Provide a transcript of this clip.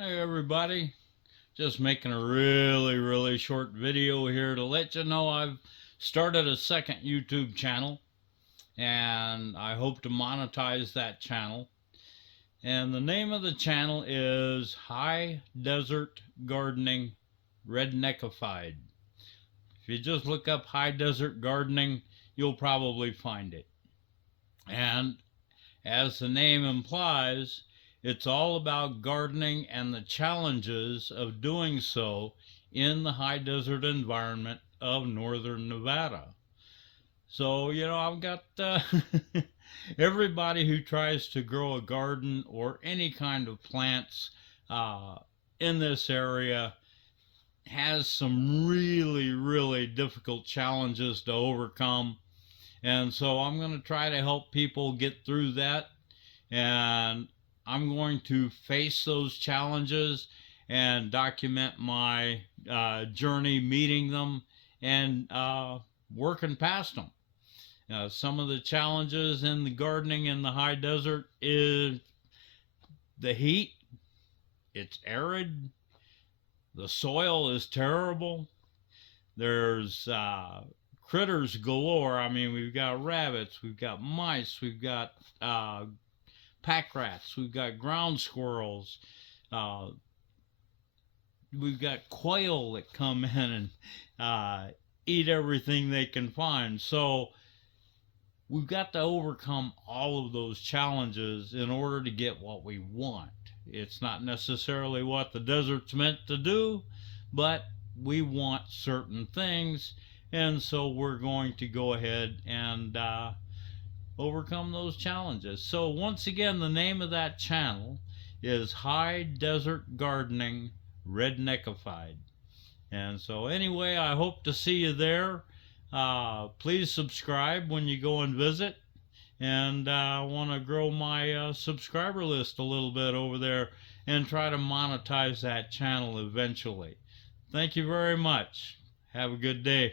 Hey everybody, just making a really short video here to let you know I've started a second YouTube channel and I hope to monetize that channel. And the name of the channel is High Desert Gardening Redneckified. If you just look up High Desert Gardening, you'll probably find it. And as the name implies, it's all about gardening and the challenges of doing so in the high desert environment of northern Nevada. So, I've got everybody who tries to grow a garden or any kind of plants uh, in this area has some really difficult challenges to overcome. And so I'm going to try to help people get through that, and I'm going to face those challenges and document my journey meeting them and working past them. Some of the challenges in the gardening in the high desert is the heat. It's arid. The soil is terrible. There's critters galore. I mean, we've got rabbits, we've got mice, we've got pack rats, we've got ground squirrels, uh, we've got quail that come in and eat everything they can find. So we've got to overcome all of those challenges in order to get what we want. It's not necessarily what the desert's meant to do, but we want certain things, and so we're going to go ahead and overcome those challenges. So once again, the name of that channel is High Desert Gardening Redneckified. And so anyway, I hope to see you there. Please subscribe when you go and visit. And I want to grow my subscriber list a little bit over there and try to monetize that channel eventually. Thank you very much. Have a good day.